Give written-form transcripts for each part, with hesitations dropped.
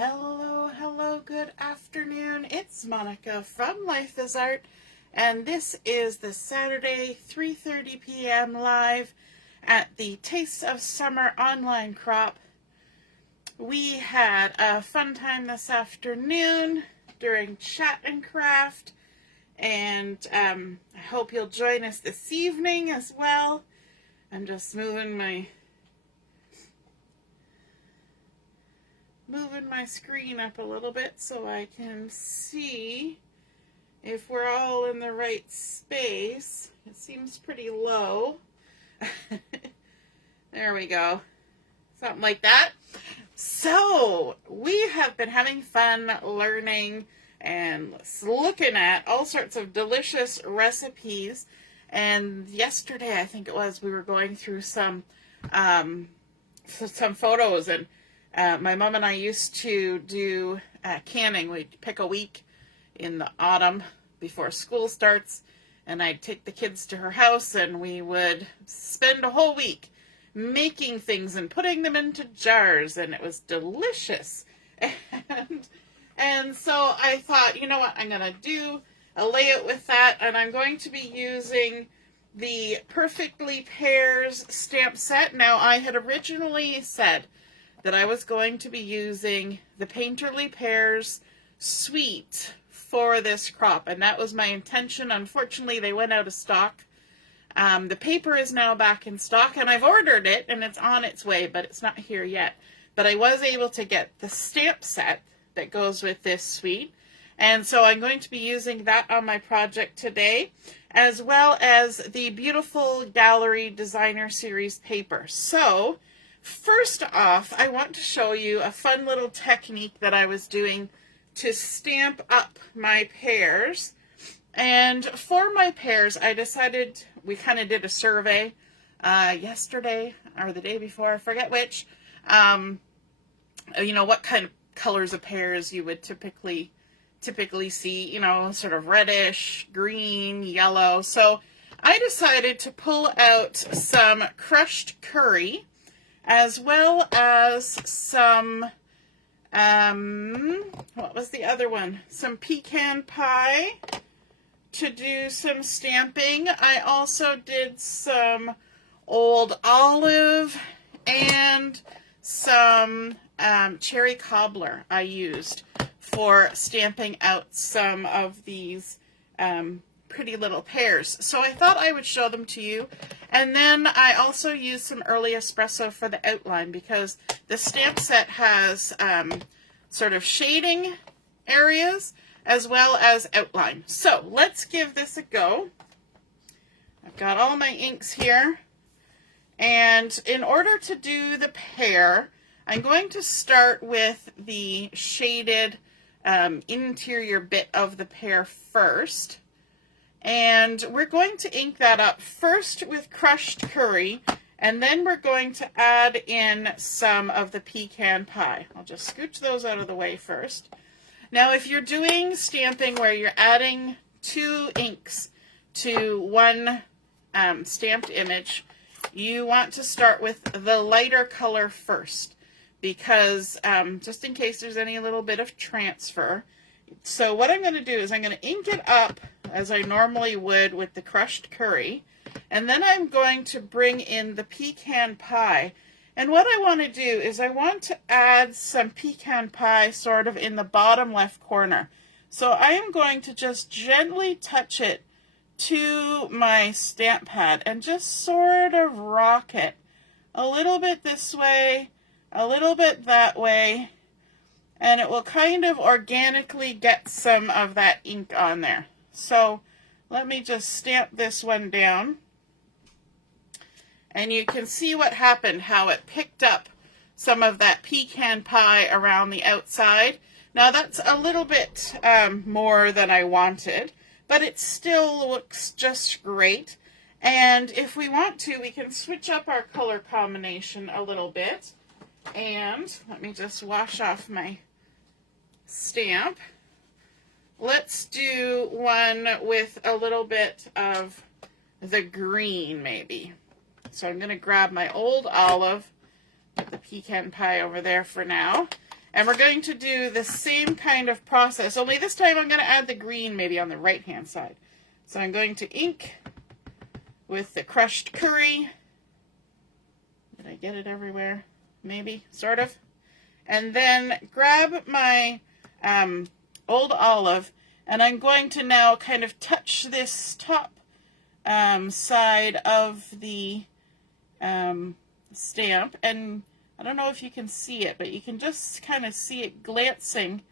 Hello, hello, good afternoon. It's Monica from Life is Art, and this is the Saturday 3:30 p.m. live at the Taste of Summer online crop. We had a fun time this afternoon during chat and craft, and I hope you'll join us this evening as well. I'm just moving my screen up a little bit so I can see if we're all in the right space. It seems pretty low. There we go. Something like that. So, we have been having fun learning and looking at all sorts of delicious recipes. And yesterday, I think it was, we were going through some photos, and my mom and I used to do canning. We'd pick a week in the autumn before school starts, and I'd take the kids to her house, and we would spend a whole week making things and putting them into jars, and it was delicious. And so I thought, you know what, I'm going to do a layout with that, and I'm going to be using the Perfectly Pears stamp set. Now, I had originally said that I was going to be using the Painterly Pears suite for this crop, and that was my intention. Unfortunately, they went out of stock. The paper is now back in stock, and I've ordered it, and it's on its way, but it's not here yet. But I was able to get the stamp set that goes with this suite, and so I'm going to be using that on my project today, as well as the beautiful Gallery Designer Series paper. So, first off, I want to show you a fun little technique that I was doing to stamp up my pears. And for my pears, I decided, we kind of did a survey yesterday or the day before, I forget which, you know, what kind of colors of pears you would typically see, you know, sort of reddish, green, yellow. So I decided to pull out some crushed curry, as well as some, what was the other one? Some pecan pie to do some stamping. I also did some old olive and some cherry cobbler I used for stamping out some of these pretty little pears. So I thought I would show them to you. And then I also used some early espresso for the outline, because the stamp set has sort of shading areas as well as outline. So let's give this a go. I've got all my inks here. And in order to do the pear, I'm going to start with the shaded interior bit of the pear first. And we're going to ink that up first with crushed curry, and then we're going to add in some of the pecan pie. I'll just scooch those out of the way first. Now, if you're doing stamping where you're adding two inks to one stamped image, you want to start with the lighter color first, because just in case there's any little bit of transfer. So what I'm going to do is I'm going to ink it up as I normally would with the crushed curry, and then I'm going to bring in the pecan pie. And what I want to do is I want to add some pecan pie sort of in the bottom left corner. So I am going to just gently touch it to my stamp pad and just sort of rock it a little bit this way, a little bit that way, and it will kind of organically get some of that ink on there. So let me just stamp this one down. And you can see what happened, how it picked up some of that pecan pie around the outside. Now that's a little bit more than I wanted, but it still looks just great. And if we want to, we can switch up our color combination a little bit. And let me just wash off my stamp. Let's do one with a little bit of the green, maybe. So I'm going to grab my old olive, put the pecan pie over there for now. And we're going to do the same kind of process, only this time I'm going to add the green maybe on the right-hand side. So I'm going to ink with the crushed curry. Did I get it everywhere? Maybe, sort of. And then grab my old olive, and I'm going to now kind of touch this top side of the stamp, and I don't know if you can see it, but you can just kind of see it glancing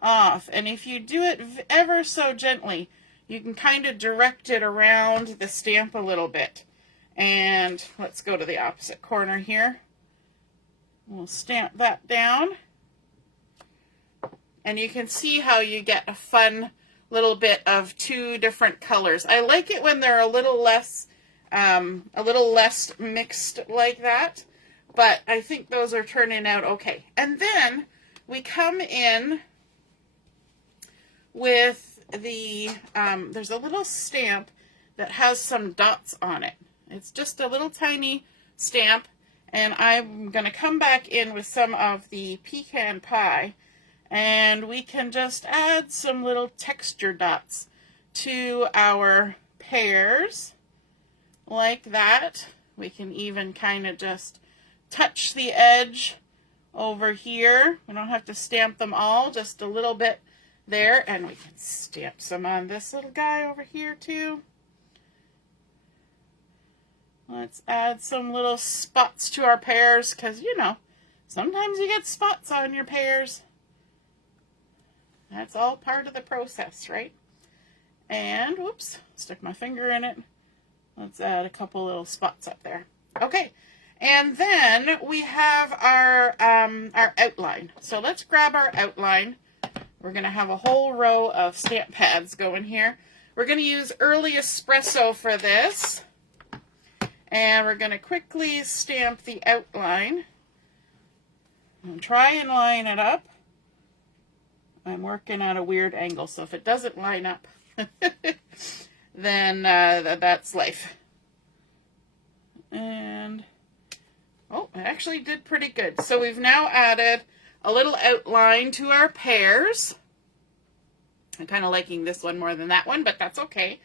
off. And if you do it ever so gently, you can kind of direct it around the stamp a little bit. And let's go to the opposite corner here. We'll stamp that down. And you can see how you get a fun little bit of two different colors. I like it when they're a little less mixed like that, but I think those are turning out okay. And then we come in with the, there's a little stamp that has some dots on it. It's just a little tiny stamp, and I'm going to come back in with some of the pecan pie, and we can just add some little texture dots to our pears like that. We can even kind of just touch the edge over here. We don't have to stamp them all, just a little bit there, and we can stamp some on this little guy over here too. Let's add some little spots to our pears, because, you know, sometimes you get spots on your pears. That's all part of the process, right? And, whoops, stuck my finger in it. Let's add a couple little spots up there. Okay, and then we have our outline. So let's grab our outline. We're going to have a whole row of stamp pads going here. We're going to use Early Espresso for this. And we're going to quickly stamp the outline. And try and line it up. I'm working at a weird angle, so if it doesn't line up, then that's life. And, oh, it actually did pretty good. So we've now added a little outline to our pears. I'm kind of liking this one more than that one, but that's okay.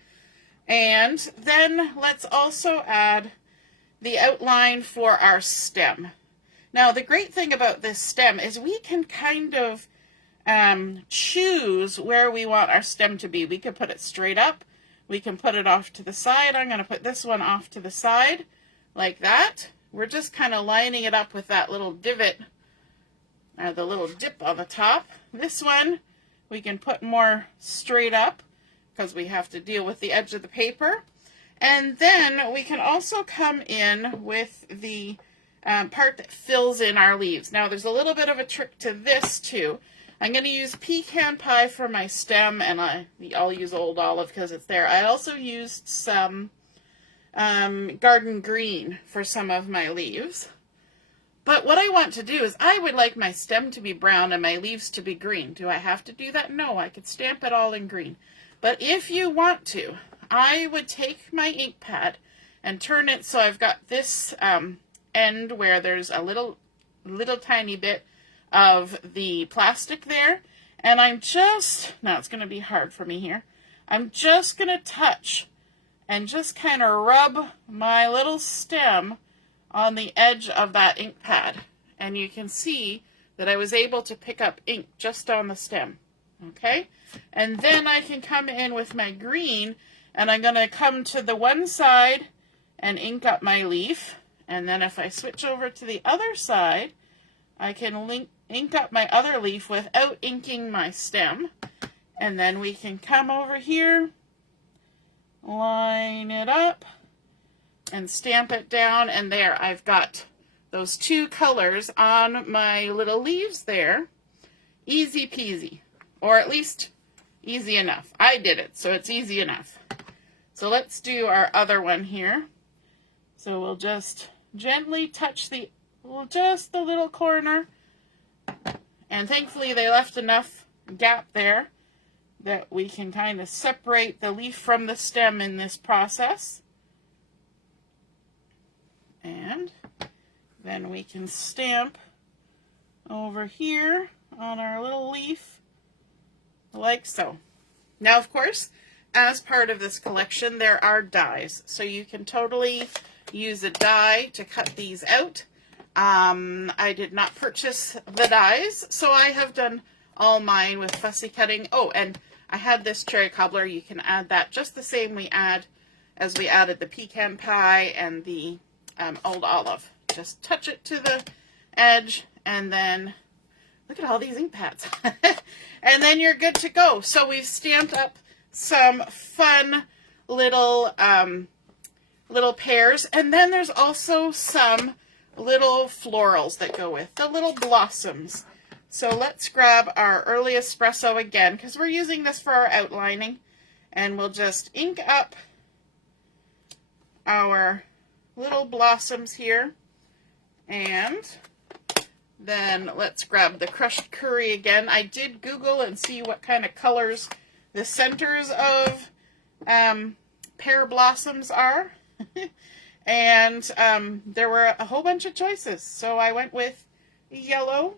And then let's also add the outline for our stem. Now, the great thing about this stem is we can kind of choose where we want our stem to be. We could put it straight up. We can put it off to the side. I'm going to put this one off to the side like that. We're just kind of lining it up with that little divot, the little dip on the top. This one we can put more straight up because we have to deal with the edge of the paper. And then we can also come in with the part that fills in our leaves. Now there's a little bit of a trick to this too. I'm going to use pecan pie for my stem, and I'll use old olive because it's there. I also used some garden green for some of my leaves. But what I want to do is I would like my stem to be brown and my leaves to be green. Do I have to do that? No, I could stamp it all in green. But if you want to, I would take my ink pad and turn it so I've got this end where there's a little tiny bit of the plastic there, and I'm just, now it's going to be hard for me here, I'm just going to touch and just kind of rub my little stem on the edge of that ink pad, and you can see that I was able to pick up ink just on the stem. Okay, and then I can come in with my green, and I'm going to come to the one side and ink up my leaf, and then if I switch over to the other side, I can ink up my other leaf without inking my stem. And then we can come over here, line it up, and stamp it down. And there, I've got those two colors on my little leaves there. Easy peasy. Or at least easy enough. I did it, so it's easy enough. So let's do our other one here. So we'll just gently touch just the little corner, and thankfully they left enough gap there that we can kind of separate the leaf from the stem in this process. And then we can stamp over here on our little leaf, like so. Now, of course, as part of this collection, there are dies, so you can totally use a die to cut these out. I did not purchase the dies, so I have done all mine with fussy cutting. Oh, and I had this cherry cobbler. You can add that just the same as we added the pecan pie and the old olive. Just touch it to the edge, and then look at all these ink pads. And then you're good to go. So we've stamped up some fun little little pears, and then there's also some little florals that go with the little blossoms. So let's grab our early espresso again, because we're using this for our outlining, and we'll just ink up our little blossoms here. And then let's grab the crushed curry again. I did Google and see what kind of colors the centers of pear blossoms are. And there were a whole bunch of choices. So I went with yellow.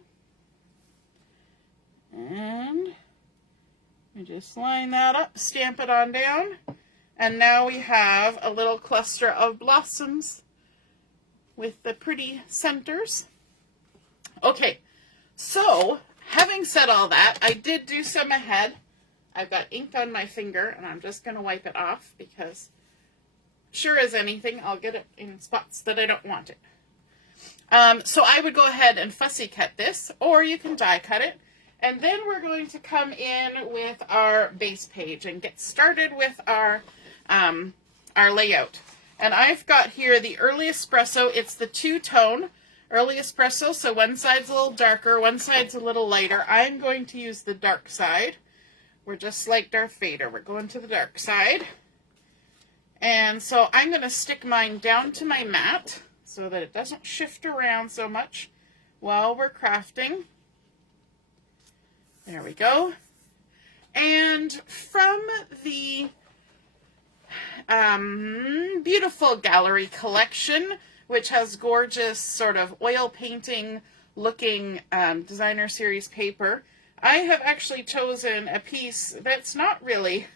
And I just line that up, stamp it on down. And now we have a little cluster of blossoms with the pretty centers. Okay, so having said all that, I did do some ahead. I've got ink on my finger, and I'm just going to wipe it off because sure as anything, I'll get it in spots that I don't want it. So I would go ahead and fussy cut this, or you can die cut it. And then we're going to come in with our base page and get started with our layout. And I've got here the early espresso. It's the two-tone early espresso, so one side's a little darker, one side's a little lighter. I'm going to use the dark side. We're just like Darth Vader. We're going to the dark side. And so I'm going to stick mine down to my mat so that it doesn't shift around so much while we're crafting. There we go. And from the beautiful gallery collection, which has gorgeous sort of oil painting looking designer series paper, I have actually chosen a piece that's not really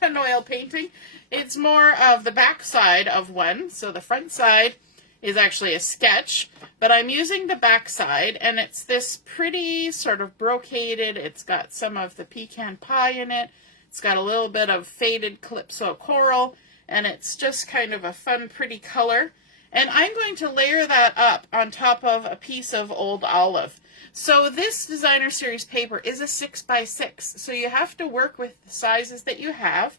an oil painting. It's more of the back side of one. So the front side is actually a sketch, but I'm using the back side, and it's this pretty sort of brocaded. It's got some of the pecan pie in it. It's got a little bit of faded calypso coral, and it's just kind of a fun, pretty color. And I'm going to layer that up on top of a piece of old olive. So this designer series paper is a 6x6, so you have to work with the sizes that you have.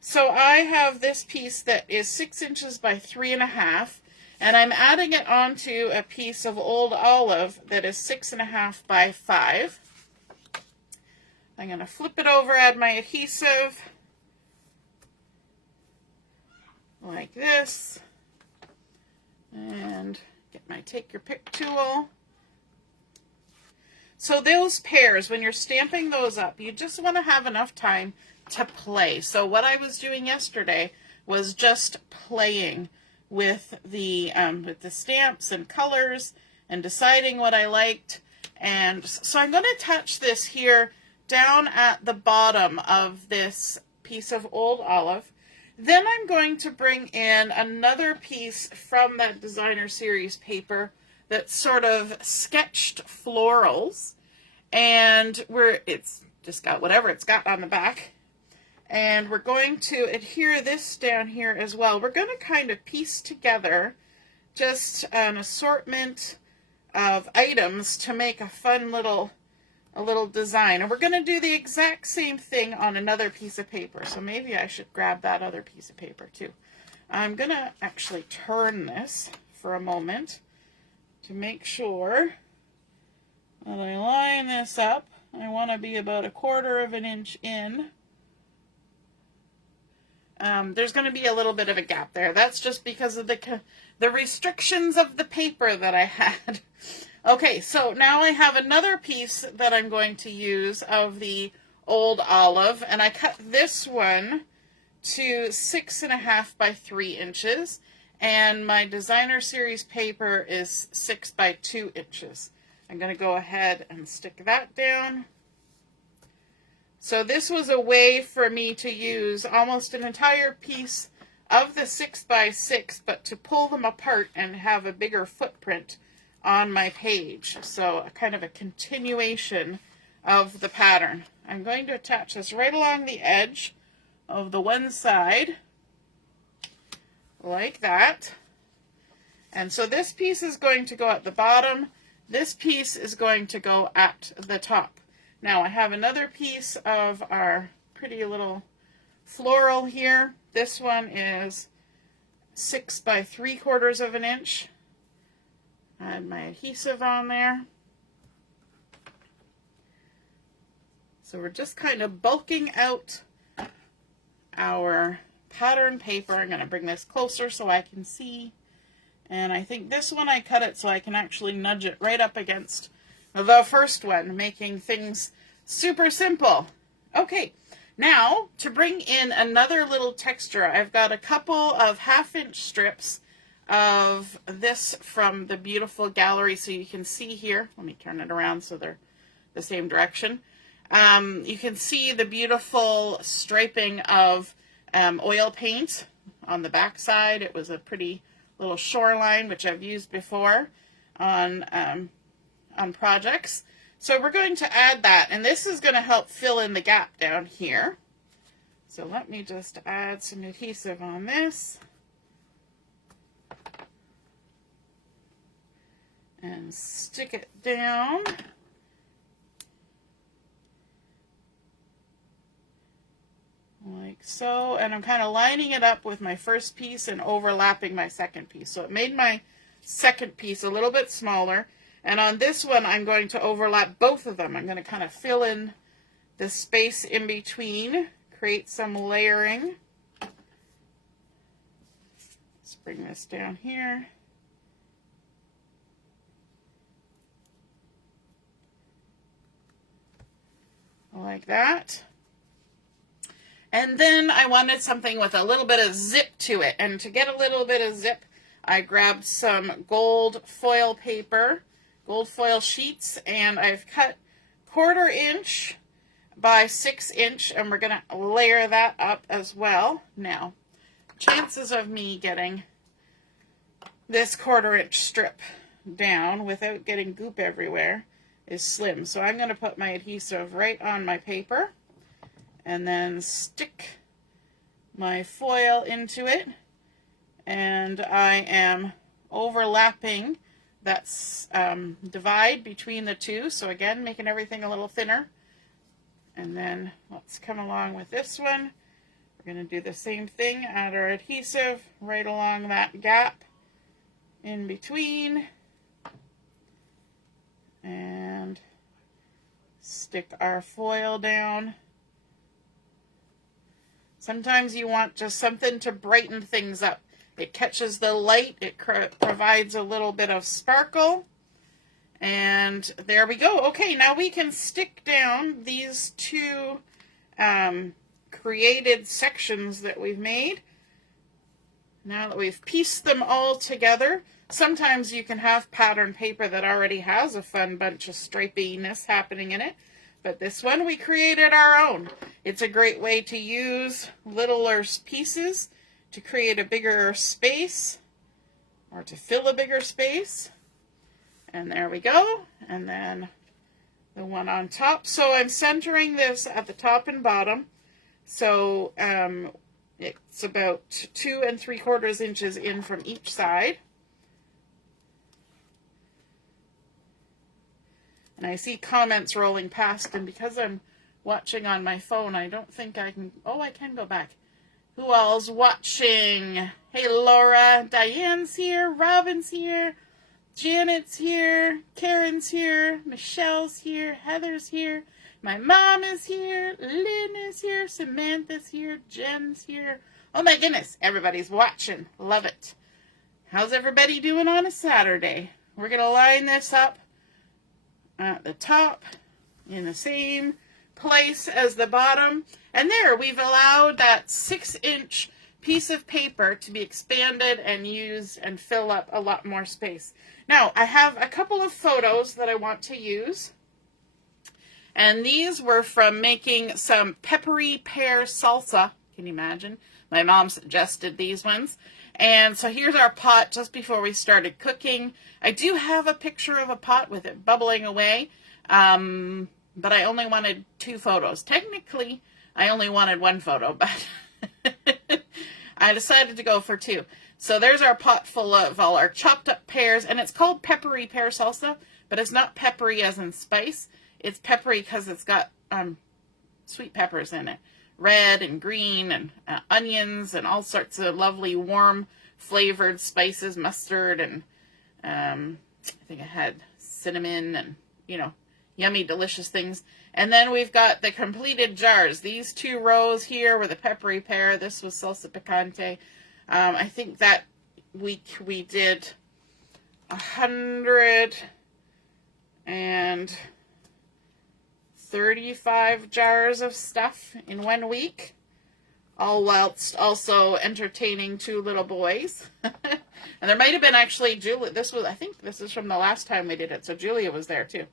So I have this piece that is 6 inches by 3.5, and I'm adding it onto a piece of old olive that is 6.5 by 5. I'm going to flip it over, add my adhesive, like this, and get my take your pick tool. So those pears, when you're stamping those up, you just want to have enough time to play. So what I was doing yesterday was just playing with the stamps and colors and deciding what I liked. And so I'm going to attach this here down at the bottom of this piece of old olive. Then I'm going to bring in another piece from that designer series paper that's sort of sketched florals, and it's just got whatever it's got on the back. And we're going to adhere this down here as well. We're going to kind of piece together just an assortment of items to make a fun little design. And we're going to do the exact same thing on another piece of paper. So maybe I should grab that other piece of paper too. I'm going to actually turn this for a moment to make sure that I line this up. I want to be about 1/4 of an inch in. There's going to be a little bit of a gap there. That's just because of the restrictions of the paper that I had. Okay, so now I have another piece that I'm going to use of the old olive, and I cut this one to 6.5 by 3 inches, and my designer series paper is 6 by 2 inches. I'm going to go ahead and stick that down. So this was a way for me to use almost an entire piece of the 6x6, but to pull them apart and have a bigger footprint on my page. So kind of a continuation of the pattern. I'm going to attach this right along the edge of the one side, like that. And so this piece is going to go at the bottom. This piece is going to go at the top. Now I have another piece of our pretty little floral here. This one is 6 by 3/4 of an inch. I had my adhesive on there. So we're just kind of bulking out our pattern paper. I'm going to bring this closer so I can see. And I think this one I cut it so I can actually nudge it right up against the first one, making things super simple. Okay, now to bring in another little texture, I've got a couple of 1/2 inch strips of this from the beautiful gallery, so you can see here. Let me turn it around so they're the same direction. You can see the beautiful striping of oil paint on the back side. It was a pretty little shoreline, which I've used before on projects. So we're going to add that, and this is going to help fill in the gap down here. So let me just add some adhesive on this. And stick it down. Like so, and I'm kind of lining it up with my first piece and overlapping my second piece. So it made my second piece a little bit smaller, and on this one I'm going to overlap both of them. I'm going to kind of fill in the space in between, create some layering. Let's bring this down here. Like that. And then I wanted something with a little bit of zip to it. And to get a little bit of zip, I grabbed some gold foil paper, gold foil sheets, and I've cut 1/4 inch by 6 inch, and we're going to layer that up as well. Now, chances of me getting this 1/4 inch strip down without getting goop everywhere is slim. So I'm going to put my adhesive right on my paper, and then stick my foil into it, and I am overlapping that divide between the two, so again making everything a little thinner. And then let's come along with this one. We're going to do the same thing, add our adhesive right along that gap in between, and stick our foil down. Sometimes you want just something to brighten things up. It catches the light, it provides a little bit of sparkle, and there we go. Okay, now we can stick down these two created sections that we've made. Now that we've pieced them all together, sometimes you can have pattern paper that already has a fun bunch of stripiness happening in it. But this one, we created our own. It's a great way to use littler pieces to create a bigger space, or to fill a bigger space. And there we go. And then the one on top. So I'm centering this at the top and bottom. So it's about 2 3/4 inches in from each side. And I see comments rolling past, and because I'm watching on my phone, I don't think I can... Oh, I can go back. Who all's watching? Hey, Laura. Diane's here. Robin's here. Janet's here. Karen's here. Michelle's here. Heather's here. My mom is here. Lynn is here. Samantha's here. Jen's here. Oh, my goodness. Everybody's watching. Love it. How's everybody doing on a Saturday? We're going to line this up at the top in the same place as the bottom, and there we've allowed that 6 inch piece of paper to be expanded and used and fill up a lot more space. Now, I have a couple of photos that I want to use. And these were from making some peppery pear salsa. Can you imagine? My mom suggested these ones. And so here's our pot just before we started cooking. I do have a picture of a pot with it bubbling away, but I only wanted 2 photos. Technically, I only wanted 1 photo, but I decided to go for 2. So there's our pot full of all our chopped up pears, and it's called peppery pear salsa, but it's not peppery as in spice. It's peppery because it's got sweet peppers in it. Red and green and onions and all sorts of lovely warm flavored spices, mustard and I think I had cinnamon and, you know, yummy, delicious things. And then we've got the completed jars. These 2 rows here were the peppery pear. This was salsa picante. I think that week we did 135 jars of stuff in 1 week, all whilst also entertaining 2 little boys. And there might have been actually Julia. I think this is from the last time we did it, so Julia was there too.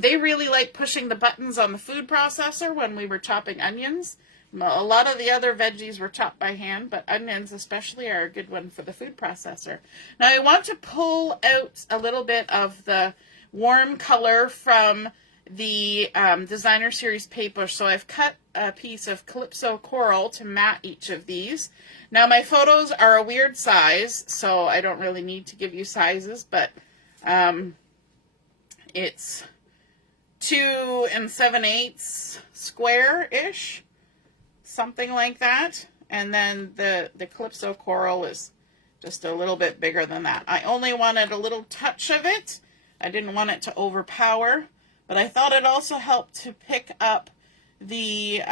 They really like pushing the buttons on the food processor when we were chopping onions. A lot of the other veggies were chopped by hand, but onions especially are a good one for the food processor. Now I want to pull out a little bit of the warm color from the designer series paper, so I've cut a piece of Calypso coral to mat each of these. Now my photos are a weird size, so I don't really need to give you sizes, but it's 2 7/8 square-ish, something like that, and then the Calypso coral is just a little bit bigger than that. I only wanted a little touch of it. I didn't want it to overpower. But I thought it also helped to pick up the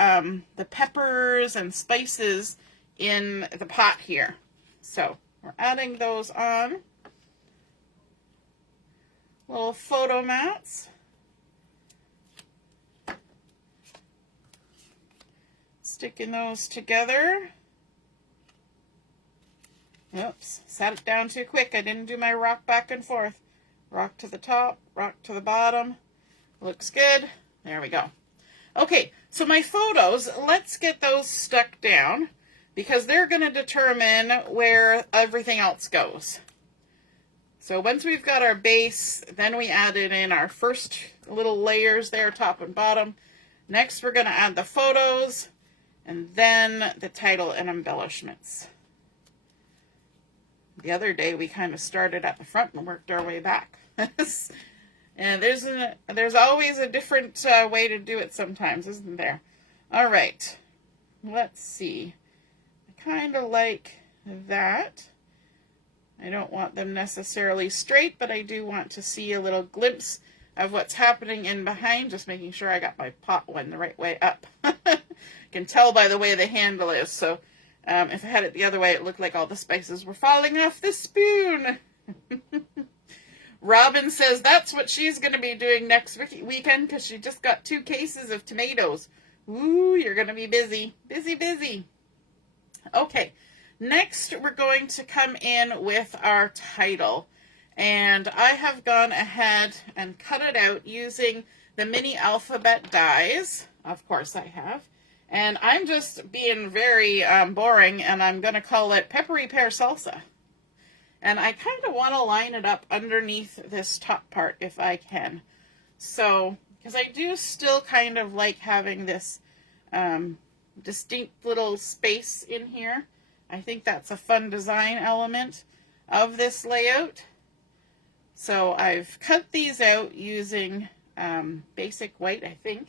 peppers and spices in the pot here. So we're adding those on. Little photo mats. Sticking those together. Oops, sat it down too quick. I didn't do my rock back and forth. Rock to the top, rock to the bottom. Looks good. There we go. Okay, so my photos, let's get those stuck down because they're going to determine where everything else goes. So once we've got our base, then we added in our first little layers there, top and bottom. Next, we're going to add the photos and then the title and embellishments. The other day, we kind of started at the front and worked our way back. And there's always a different way to do it sometimes, isn't there? All right, let's see. I kind of like that. I don't want them necessarily straight, but I do want to see a little glimpse of what's happening in behind, just making sure I got my pot one the right way up. I can tell by the way the handle is, so if I had it the other way, it looked like all the spices were falling off the spoon. Robin says that's what she's going to be doing next weekend because she just got 2 cases of tomatoes. Ooh, you're going to be busy. Busy, busy. Okay, next we're going to come in with our title. And I have gone ahead and cut it out using the mini alphabet dies. Of course I have. And I'm just being very boring, and I'm going to call it Peppery Pear Salsa. And I kind of want to line it up underneath this top part if I can. So, because I do still kind of like having this distinct little space in here. I think that's a fun design element of this layout. So I've cut these out using basic white, I think.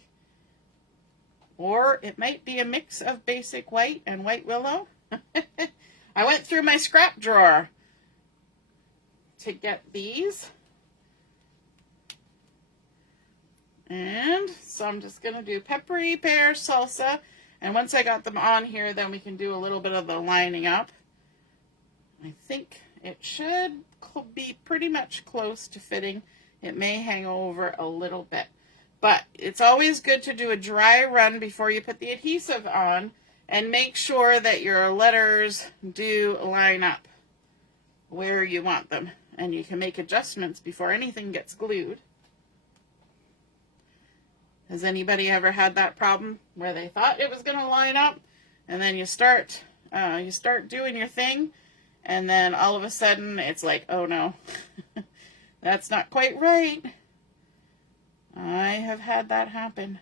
Or it might be a mix of basic white and white willow. I went through my scrap drawer to get these. And so I'm just going to do Peppery Pear Salsa. And once I got them on here, then we can do a little bit of the lining up. I think it should be pretty much close to fitting. It may hang over a little bit. But it's always good to do a dry run before you put the adhesive on. and make sure that your letters do line up where you want them. And you can make adjustments before anything gets glued. Has anybody ever had that problem where they thought it was going to line up, and then you start doing your thing, and then all of a sudden it's like, oh no, that's not quite right. I have had that happen.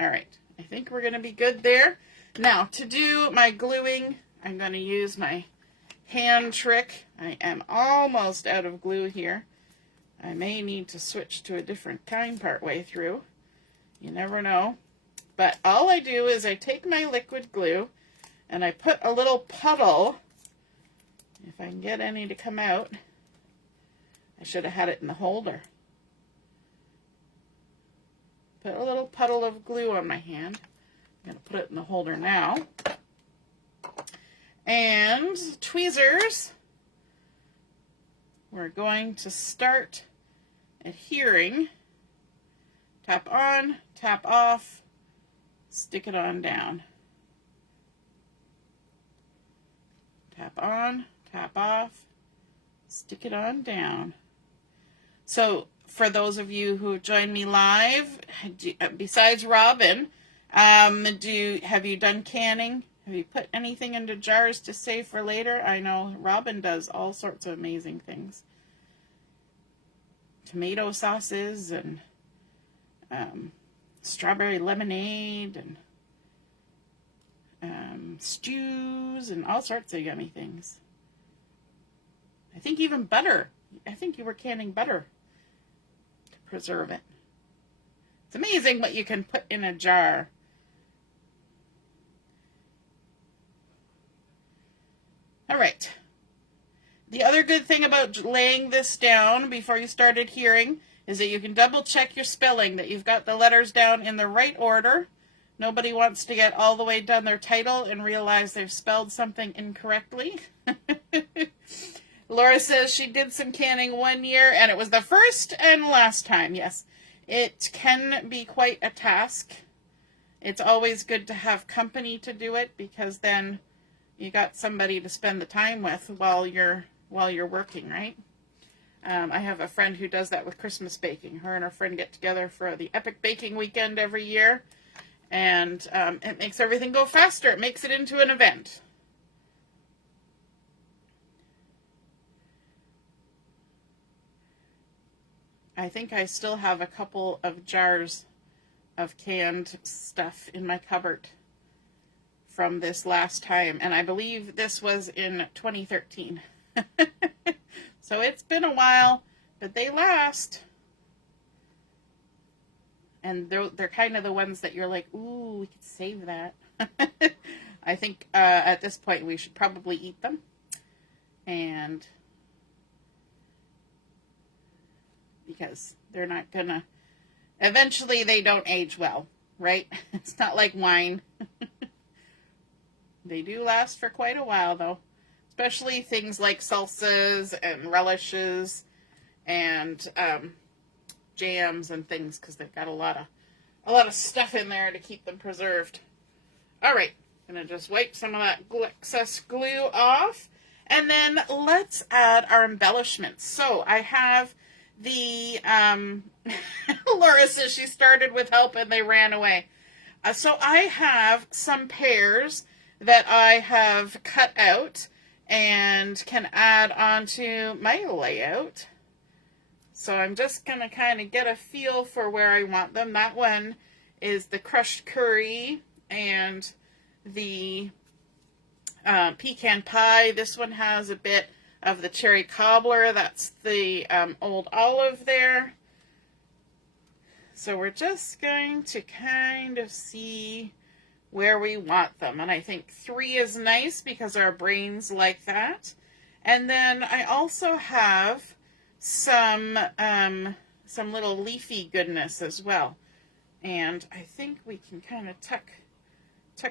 All right, I think we're going to be good there. Now, to do my gluing, I'm going to use my hand trick. I am almost out of glue here. I may need to switch to a different kind part way through. You never know. But all I do is I take my liquid glue and I put a little puddle, if I can get any to come out. I should have had it in the holder. Put a little puddle of glue on my hand. I'm going to put it in the holder now. And tweezers. We're going to start adhering. Tap on, tap off, stick it on down. Tap on, tap off, stick it on down. So for those of you who join me live, besides Robin, have you done canning? Have you put anything into jars to save for later? I know Robin does all sorts of amazing things. Tomato sauces and strawberry lemonade and stews and all sorts of yummy things. I think even butter. I think you were canning butter to preserve it. It's amazing what you can put in a jar. All right. The other good thing about laying this down before you start adhering is that you can double check your spelling, that you've got the letters down in the right order. Nobody wants to get all the way down their title and realize they've spelled something incorrectly. Laura says she did some canning one year and it was the first and last time. Yes, it can be quite a task. It's always good to have company to do it because then you got somebody to spend the time with while you're working, right? I have a friend who does that with Christmas baking. Her and her friend get together for the epic baking weekend every year, and it makes everything go faster. It makes it into an event. I think I still have a couple of jars of canned stuff in my cupboard from this last time, and I believe this was in 2013. So it's been a while, but they last. And they're kind of the ones that you're like, ooh, we could save that. I think at this point we should probably eat them. And because they're not gonna, eventually they don't age well, right? It's not like wine. They do last for quite a while though. Especially things like salsas and relishes and jams and things, because they've got a lot of stuff in there to keep them preserved. All right, gonna just wipe some of that excess glue off, and then let's add our embellishments. So I have the Laura says she started with help and they ran away. So I have some pears that I have cut out and can add onto my layout. So I'm just going to kind of get a feel for where I want them. That one is the crushed curry and the pecan pie. This one has a bit of the cherry cobbler. That's the old olive there. So we're just going to kind of see where we want them. And I think 3 is nice because our brains like that. And then I also have some little leafy goodness as well. And I think we can kind of tuck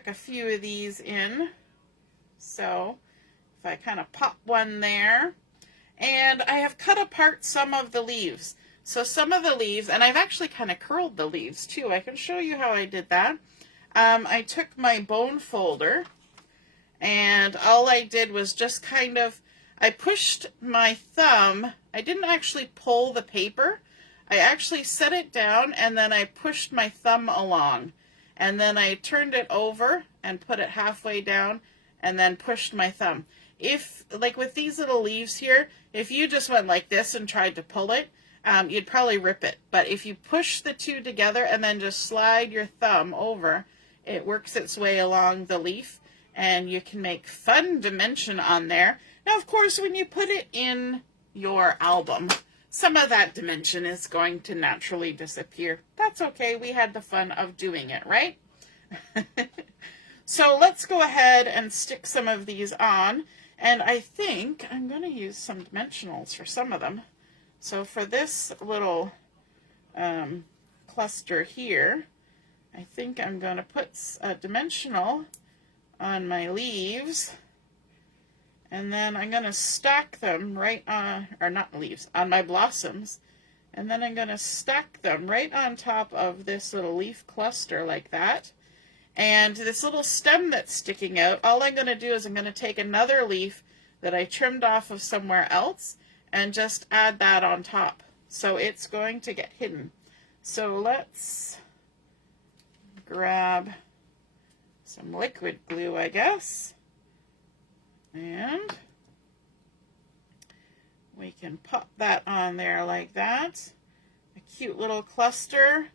a few of these in. So if I kind of pop one there. And I have cut apart some of the leaves. So some of the leaves, and I've actually kind of curled the leaves too. I can show you how I did that. I took my bone folder, and all I did was just kind of, I pushed my thumb. I didn't actually pull the paper. I actually set it down, and then I pushed my thumb along. And then I turned it over and put it halfway down, and then pushed my thumb. If, like with these little leaves here, if you just went like this and tried to pull it, you'd probably rip it. But if you push the two together and then just slide your thumb over, it works its way along the leaf, and you can make fun dimension on there. Now, of course, when you put it in your album, some of that dimension is going to naturally disappear. That's okay. We had the fun of doing it, right? So let's go ahead and stick some of these on. And I think I'm going to use some dimensionals for some of them. So for this little cluster here, I think I'm going to put a dimensional on my leaves, and then I'm going to stack them right on, or not leaves, on my blossoms, and then I'm going to stack them right on top of this little leaf cluster like that. And this little stem that's sticking out, all I'm going to do is I'm going to take another leaf that I trimmed off of somewhere else and just add that on top. So it's going to get hidden. So let's grab some liquid glue, I guess, and we can pop that on there like that. A cute little cluster,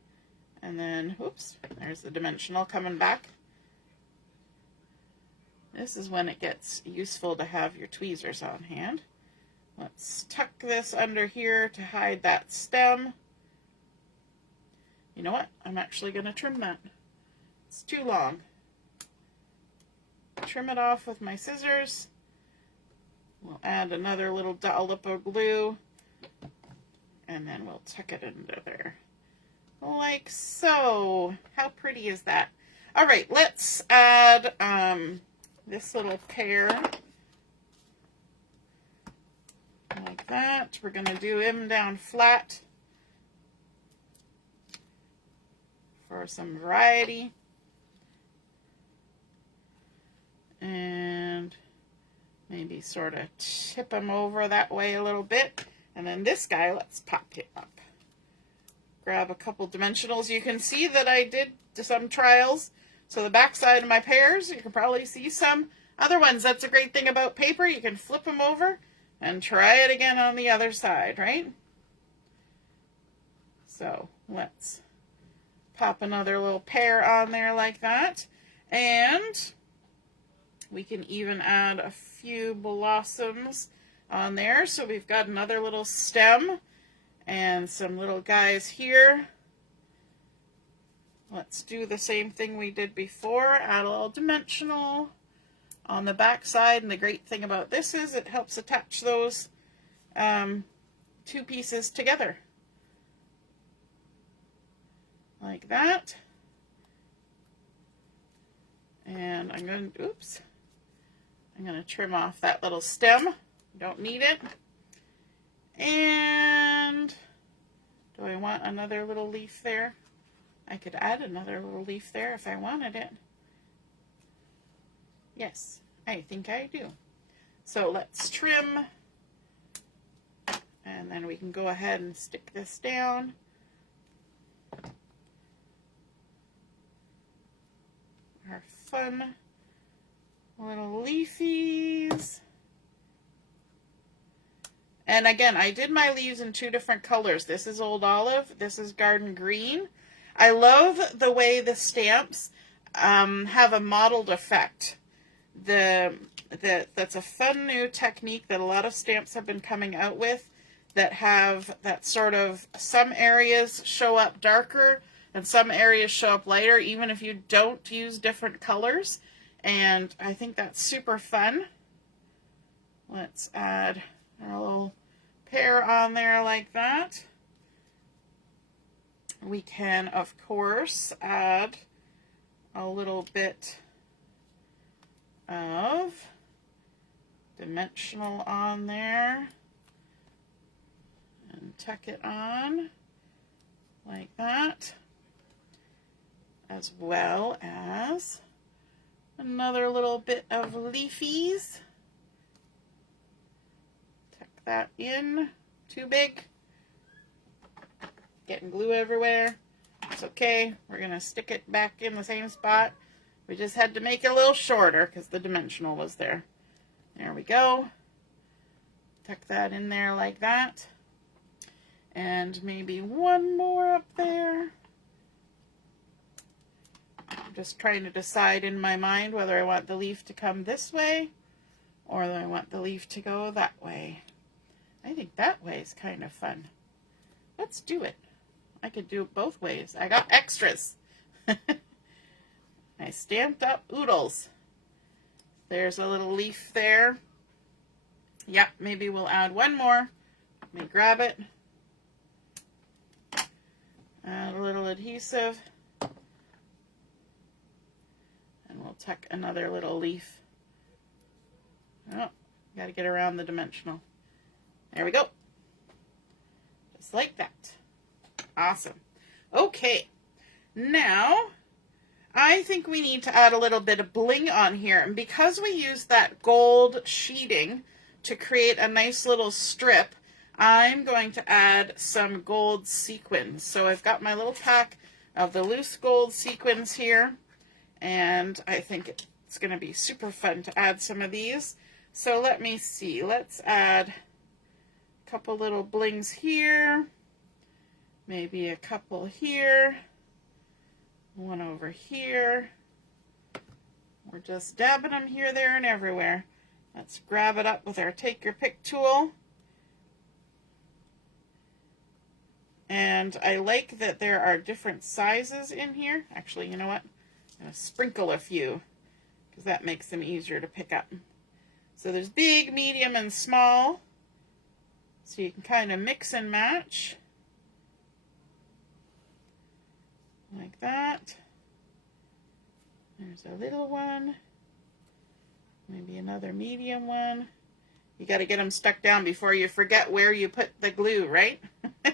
and then, oops, there's the dimensional coming back. This is when it gets useful to have your tweezers on hand. Let's tuck this under here to hide that stem. You know what? I'm actually going to trim that. It's too long. Trim it off with my scissors. We'll add another little dollop of glue, and then we'll tuck it into there. Like so. How pretty is that? All right, let's add this little pear. Like that. We're going to do him down flat for some variety. And maybe sort of tip him over that way a little bit. And then this guy, let's pop him up. Grab a couple dimensionals. You can see that I did some trials. So the back side of my pears, you can probably see some other ones. That's a great thing about paper. You can flip them over and try it again on the other side, right? So let's pop another little pear on there like that. And we can even add a few blossoms on there. So we've got another little stem and some little guys here. Let's do the same thing we did before. Add a little dimensional on the back side. And the great thing about this is it helps attach those two pieces together. Like that. And I'm going to trim off that little stem. Don't need it. And do I want another little leaf there? I could add another little leaf there if I wanted it. Yes, I think I do. So let's trim. And then we can go ahead and stick this down. Our fun little leafies. And again, I did my leaves in two different colors. This is Old Olive. This is Garden Green. I love the way the stamps have a mottled effect. That's a fun new technique that a lot of stamps have been coming out with that have that sort of, some areas show up darker and some areas show up lighter, even if you don't use different colors. And I think that's super fun. Let's add a little pear on there like that. We can, of course, add a little bit of dimensional on there and tuck it on like that. as well as another little bit of leafies. Tuck that in. Too big. Getting glue everywhere. It's okay. We're going to stick it back in the same spot. We just had to make it a little shorter because the dimensional was there. There we go. Tuck that in there like that. And maybe one more up there. I'm just trying to decide in my mind whether I want the leaf to come this way or whether I want the leaf to go that way. I think that way is kind of fun. Let's do it. I could do it both ways. I got extras. I stamped up oodles. There's a little leaf there. Yep, maybe we'll add one more. Let me grab it. Add a little adhesive. And we'll tuck another little leaf. Oh, got to get around the dimensional. There we go. Just like that. Awesome. Okay, now I think we need to add a little bit of bling on here. And because we use that gold sheeting to create a nice little strip, I'm going to add some gold sequins. So I've got my little pack of the loose gold sequins here, and I think it's going to be super fun to add some of these. So let me see. Let's add a couple little blings here. Maybe a couple here, one over here. We're just dabbing them here, there, and everywhere. Let's grab it up with our take your pick tool. And I like that there are different sizes in here. Actually, you know what? I'm going to sprinkle a few because that makes them easier to pick up. So there's big, medium, and small. So you can kind of mix and match. Like that. There's a little one. Maybe another medium one. You got to get them stuck down before you forget where you put the glue, right?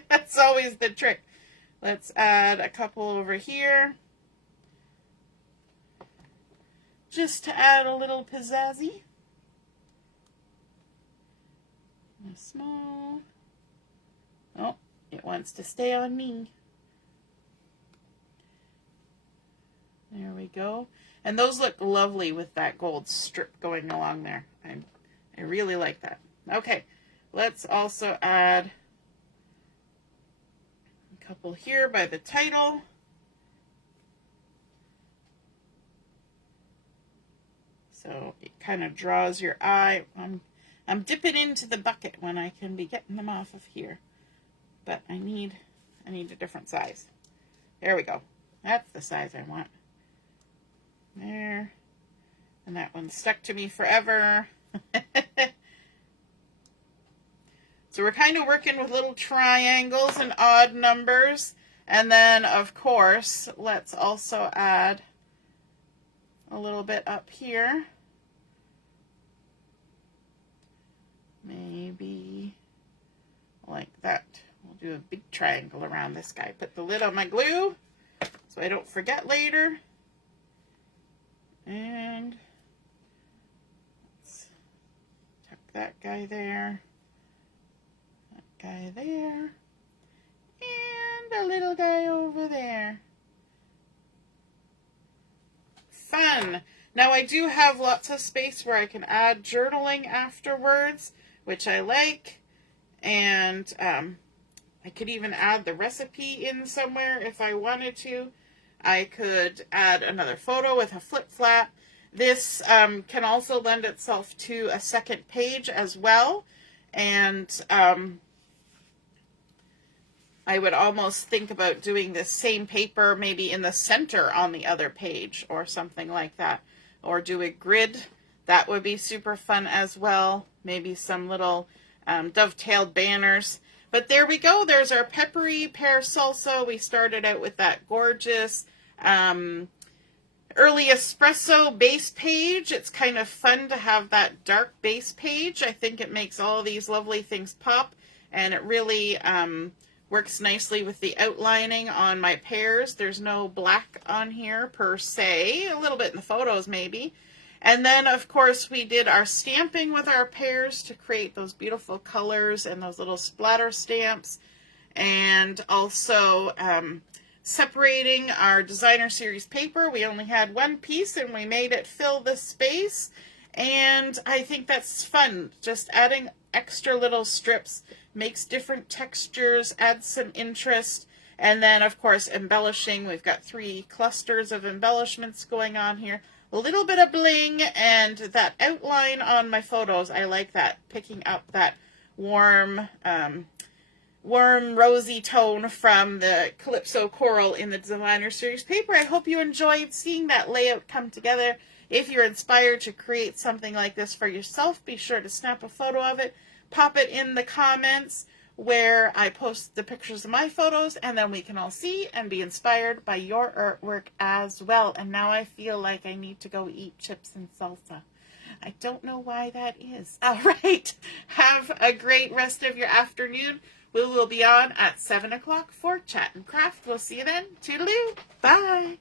That's always the trick. Let's add a couple over here. Just to add a little pizzazzy. A small. Oh, it wants to stay on me. There we go. And those look lovely with that gold strip going along there. I really like that. Okay, let's also add a couple here by the title. So it kind of draws your eye. I'm dipping into the bucket when I can be getting them off of here. But I need a different size. There we go. That's the size I want. There. And that one stuck to me forever. So we're kind of working with little triangles and odd numbers. And then, of course, let's also add a little bit up here. Maybe like that. We'll do a big triangle around this guy. Put the lid on my glue so I don't forget later. And let's tuck that guy there, that guy there, and a little guy over there. Fun! Now I do have lots of space where I can add journaling afterwards, which I like, and I could even add the recipe in somewhere if I wanted to. I could add another photo with a flip flap. This can also lend itself to a second page as well. And I would almost think about doing this same paper maybe in the center on the other page or something like that. Or do a grid. That would be super fun as well. Maybe some little dovetailed banners. But there we go. There's our peppery pear salsa. We started out with that gorgeous early espresso base page. It's kind of fun to have that dark base page. I think it makes all these lovely things pop, and it really Works nicely with the outlining on my pears. There's no black on here per se, a little bit in the photos maybe. And then, of course, we did our stamping with our pears to create those beautiful colors and those little splatter stamps. And also separating our designer series paper. We only had one piece and we made it fill the space. And I think that's fun. Just adding extra little strips makes different textures, adds some interest. And then, of course, embellishing. We've got 3 clusters of embellishments going on here. A little bit of bling, and that outline on my photos, I like that, picking up that warm rosy tone from the Calypso Coral in the Designer Series paper. I hope you enjoyed seeing that layout come together. If you're inspired to create something like this for yourself, be sure to snap a photo of it, pop it in the comments where I post the pictures of my photos, and then we can all see and be inspired by your artwork as well. And now I feel like I need to go eat chips and salsa. I don't know why that is. All right. Have a great rest of your afternoon. We will be on at 7 o'clock for Chat and Craft. We'll see you then. Toodaloo. Bye.